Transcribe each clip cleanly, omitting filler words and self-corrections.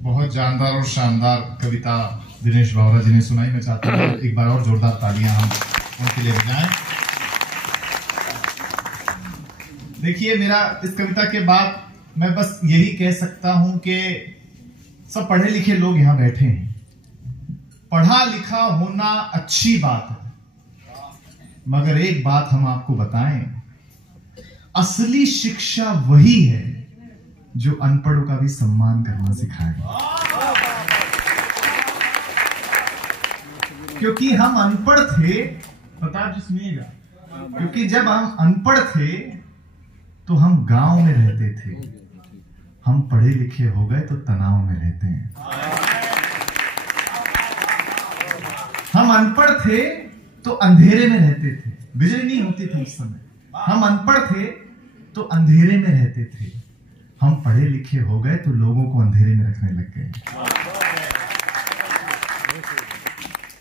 बहुत जानदार और शानदार कविता दिनेश बावरा जी ने सुनाई। मैं चाहता हूँ एक बार और जोरदार तालियां हम उनके लिए बजाएं। देखिए, मेरा इस कविता के बाद मैं बस यही कह सकता हूं कि सब पढ़े लिखे लोग यहां बैठे हैं। पढ़ा लिखा होना अच्छी बात है, मगर एक बात हम आपको बताएं, असली शिक्षा वही है जो अनपढ़ों का भी सम्मान करना सिखाए। क्योंकि हम अनपढ़ थे, प्रताप जी सुनिएगा, क्योंकि जब हम अनपढ़ थे तो हम गांव में रहते थे, हम पढ़े लिखे हो गए तो तनाव में रहते हैं। हम अनपढ़ थे तो अंधेरे में रहते थे, बिजली नहीं होती थी उस समय। हम अनपढ़ थे तो अंधेरे में रहते थे, हम पढ़े लिखे हो गए तो लोगों को अंधेरे में रखने लग गए।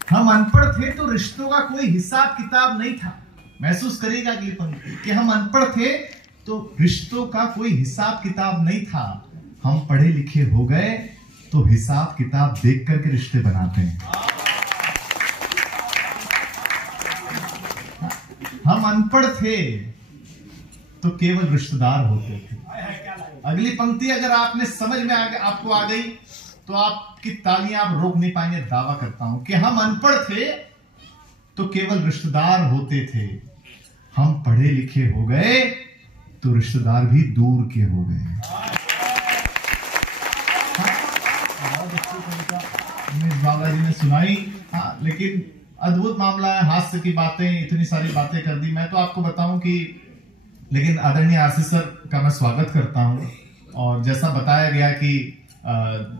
हम अनपढ़ थे तो रिश्तों का कोई हिसाब किताब नहीं था। महसूस करिएगा कि हम अनपढ़ थे तो रिश्तों का कोई हिसाब किताब नहीं था। हम पढ़े लिखे हो गए तो हिसाब किताब देख करके रिश्ते बनाते हैं। हम अनपढ़ थे तो केवल रिश्तेदार होते थे। अगली पंक्ति अगर आपने समझ में आपको आ गई तो आपकी तालियां आप रोक नहीं पाएंगे। दावा करता हूं कि हम अनपढ़ थे तो केवल रिश्तेदार होते थे, हम पढ़े लिखे हो गए तो रिश्तेदार भी दूर के हो गए। बाबा जी ने सुनाई, लेकिन अद्भुत मामला है। हास्य की बातें, इतनी सारी बातें कर दी। मैं तो आपको बताऊं कि लेकिन आदरणीय आरसी सर का मैं स्वागत करता हूं। और जैसा बताया गया कि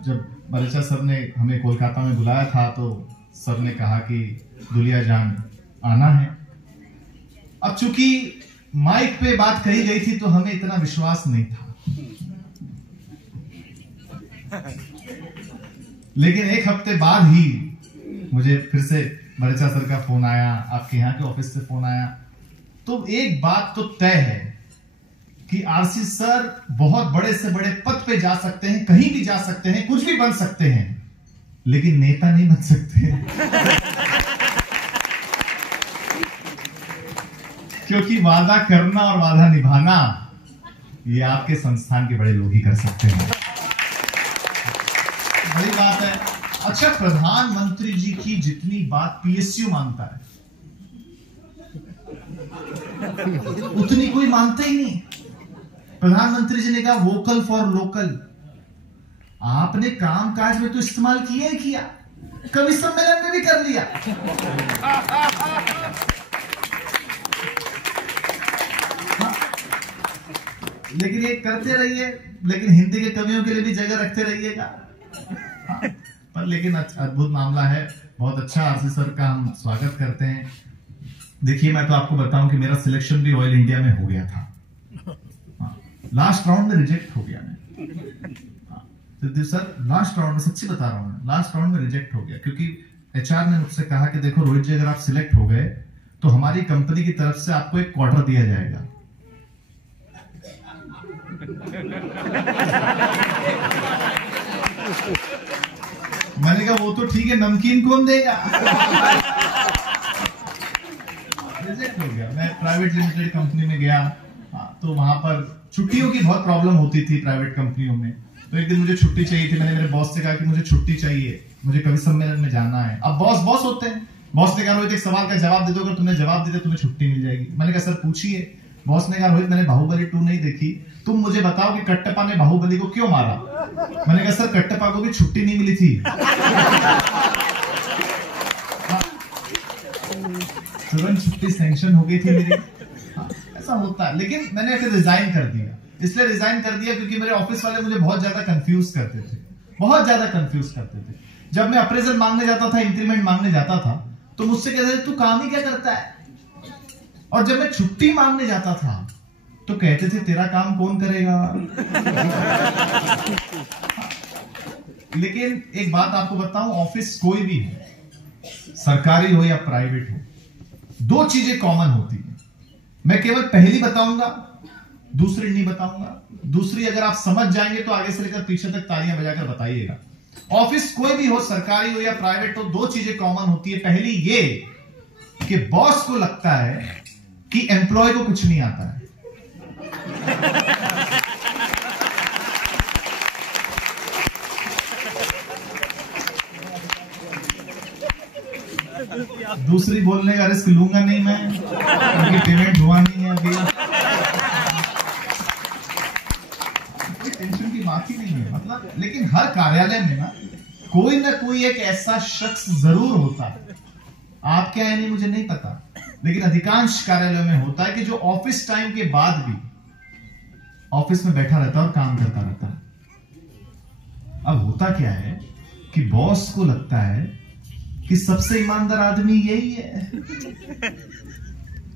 जब बरेचा सर ने हमें कोलकाता में बुलाया था तो सर ने कहा कि दुलिया जान आना है। अब चूंकि माइक पे बात कही गई थी तो हमें इतना विश्वास नहीं था, लेकिन एक हफ्ते बाद ही मुझे फिर से बरेचा सर का फोन आया, आपके यहाँ के ऑफिस से फोन आया। तो एक बात तो तय है कि आरसी सर बहुत बड़े से बड़े पद पे जा सकते हैं, कहीं भी जा सकते हैं, कुछ भी बन सकते हैं, लेकिन नेता नहीं बन सकते। क्योंकि वादा करना और वादा निभाना ये आपके संस्थान के बड़े लोग ही कर सकते हैं। बड़ी बात है। अच्छा, प्रधानमंत्री जी की जितनी बात पीएसयू मानता है उतनी कोई मानता ही नहीं। प्रधानमंत्री जी ने कहा वोकल फॉर लोकल। आपने काम काज में तो इस्तेमाल किया ही किया, कवि सम्मेलन में भी कर लिया। लेकिन ये करते रहिए, लेकिन हिंदी के कवियों के लिए भी जगह रखते रहिएगा। पर लेकिन अद्भुत मामला है, बहुत अच्छा आरसी सर का हम स्वागत करते हैं। देखिए, मैं तो आपको बताऊं कि मेरा सिलेक्शन भी ऑयल इंडिया में हो गया था। लास्ट राउंड में रिजेक्ट हो गया मैं। सर लास्ट राउंड में, सच्ची बता रहा हूं, लास्ट राउंड में रिजेक्ट हो गया क्योंकि एचआर ने मुझसे कहा कि देखो रोहित जी, अगर आप सिलेक्ट हो गए तो हमारी कंपनी की तरफ से आपको एक क्वार्टर दिया जाएगा। मैंने कहा वो तो ठीक है, नमकीन कौन देगा। रिजेक्ट हो गया। मैं प्राइवेट लिमिटेड कंपनी में गया, तो वहां पर छुट्टियों की बहुत प्रॉब्लम होती थी प्राइवेट कंपनियों में। तो एक दिन मुझे छुट्टी चाहिए थी। मैंने मेरे बॉस से कहा कि मुझे छुट्टी चाहिए, मुझे कवि सम्मेलन में जाना है। अब बॉस होते हैं। बॉस ने कहा रोहित एक सवाल का जवाब दे दो, अगर तुमने जवाब दे दिया तुम्हें छुट्टी मिल जाएगी। मैंने कहा सर पूछिए। बॉस ने कहा रोहित मैंने बाहुबली 2 नहीं देखी, तुम मुझे बताओ कि कट्टप्पा ने बाहुबली को क्यों मारा। मैंने कहा सर कट्टप्पा को भी छुट्टी नहीं मिली थी। तुरंत छुट्टी सैंक्शन हो गई थी मेरी। ऐसा होता है। लेकिन मैंने फिर रिजाइन कर दिया। इसलिए रिजाइन कर दिया क्योंकि मेरे ऑफिस वाले मुझे बहुत ज्यादा कंफ्यूज करते थे, बहुत ज्यादा कंफ्यूज करते थे। जब मैं अप्रेजल मांगने जाता था, इंक्रीमेंट मांगने जाता था, तो मुझसे कहते थे तू काम ही क्या करता है। और जब मैं छुट्टी मांगने जाता था तो कहते थे तेरा काम कौन करेगा। लेकिन एक बात आपको बताऊं, ऑफिस कोई भी हो, सरकारी हो या प्राइवेट हो, 2 चीजें कॉमन होती हैं। मैं केवल पहली बताऊंगा दूसरी नहीं बताऊंगा। दूसरी अगर आप समझ जाएंगे तो आगे से लेकर पीछे तक तालियां बजाकर बताइएगा। ऑफिस कोई भी हो, सरकारी हो या प्राइवेट हो, दो चीजें कॉमन होती है। पहली ये कि बॉस को लगता है कि एम्प्लॉय को कुछ नहीं आता है। दूसरी बोलने का रिस्क लूंगा नहीं मैं, क्योंकि पेमेंट हुआ नहीं है अभी। कोई टेंशन की बात ही नहीं है मतलब। लेकिन हर कार्यालय में ना कोई एक ऐसा शख्स जरूर होता है, आप क्या है नहीं मुझे नहीं पता, लेकिन अधिकांश कार्यालयों में होता है कि जो ऑफिस टाइम के बाद भी ऑफिस में बैठा रहता है और काम करता रहता है। अब होता क्या है कि बॉस को लगता है कि सबसे ईमानदार आदमी यही है,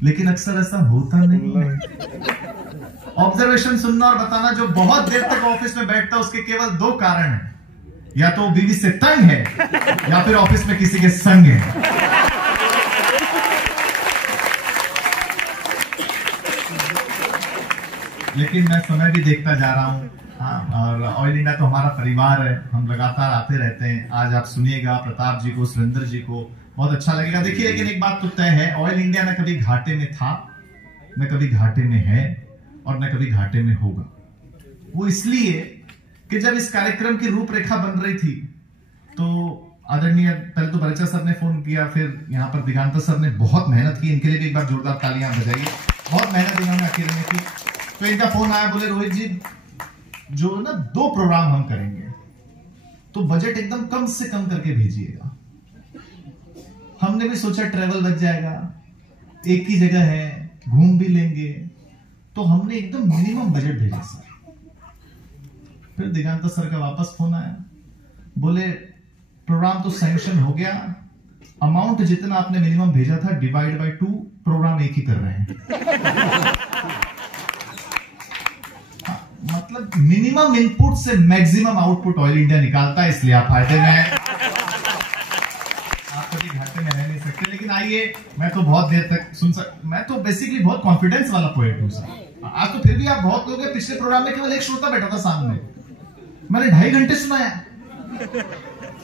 लेकिन अक्सर ऐसा होता नहीं है। ऑब्जर्वेशन सुनना और बताना, जो बहुत देर तक ऑफिस में बैठता है उसके केवल दो कारण हैं, या तो बीवी से तंग है या फिर ऑफिस में किसी के संग है। लेकिन मैं समय भी देखता जा रहा हूं, हाँ, और ऑयल इंडिया तो हमारा परिवार है, हम लगातार आते रहते हैं। आज आप सुनिएगा प्रताप जी को, सुरेंद्र जी को, बहुत अच्छा लगेगा। देखिए लेकिन एक बात तो तय है, ऑयल इंडिया न कभी घाटे में था, न कभी घाटे में है, और न कभी घाटे में होगा। वो इसलिए कि जब इस कार्यक्रम की रूपरेखा बन रही थी तो आदरणीय, पहले तो परिचय सर ने फोन किया, फिर यहाँ पर दिगांतर सर ने बहुत मेहनत की, इनके लिए भी एक बार जोरदार तालियां बजाइए। बहुत मेहनत इन्होंने अकेले में की। तो इनका फोन आया, बोले रोहित जी जो ना 2 प्रोग्राम हम करेंगे तो बजट एकदम कम से कम करके भेजिएगा। हमने भी सोचा ट्रेवल बच जाएगा, एक ही जगह है, घूम भी लेंगे, तो हमने एकदम मिनिमम बजट भेजा सर। फिर दिगांतर सर का वापस फोन आया, बोले प्रोग्राम तो सैंक्शन हो गया, अमाउंट जितना आपने मिनिमम भेजा था डिवाइड बाय 2, प्रोग्राम एक ही कर रहे हैं। मतलब मिनिमम इनपुट से मैक्सिमम आउटपुट ऑयल इंडिया निकालता है, इसलिए आप फायदे में हैं। आप कभी घाटे में रह नहीं सकते। लेकिन आइए, मैं तो बहुत देर तक मैं तो बेसिकली बहुत कॉन्फिडेंस वाला पोएट हूं सर। आज तो फिर भी आप बहुत लोग हैं, पिछले प्रोग्राम में केवल एक श्रोता बैठा था सामने, मैंने 2.5 घंटे सुनाया।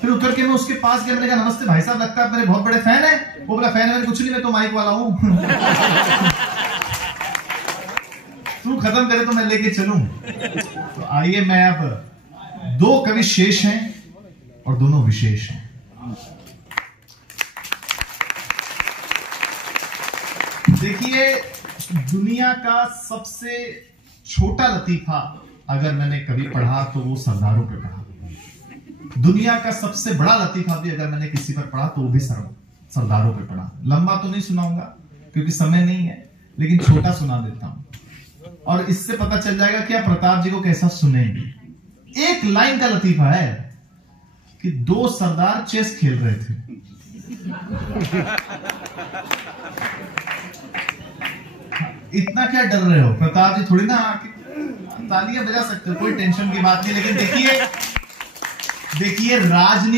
फिर उतर के मैं उसके पास गया, मैंने कहा नमस्ते भाई साहब, लगता है मेरे बहुत बड़े फैन है। वो बोला फैन है कुछ नहीं, मैं तो माइक वाला हूं। तू खत्म करे तो मैं लेके चलूं। तो आइए, मैं अब 2 कवि शेष हैं और दोनों विशेष हैं। देखिए, दुनिया का सबसे छोटा लतीफा अगर मैंने कभी पढ़ा तो वो सरदारों पे पढ़ा। दुनिया का सबसे बड़ा लतीफा भी अगर मैंने किसी पर पढ़ा तो वो भी सरदारों पे पढ़ा। लंबा तो नहीं सुनाऊंगा क्योंकि समय नहीं है, लेकिन छोटा सुना देता हूं, और इससे पता चल जाएगा कि आप प्रताप जी को कैसा सुनेंगे। एक लाइन का लतीफा है कि 2 सरदार चेस खेल रहे थे। इतना क्या डर रहे हो? प्रताप जी थोड़ी ना आके तालियां बजा सकते हो, कोई टेंशन की बात नहीं। लेकिन देखिए राजनीति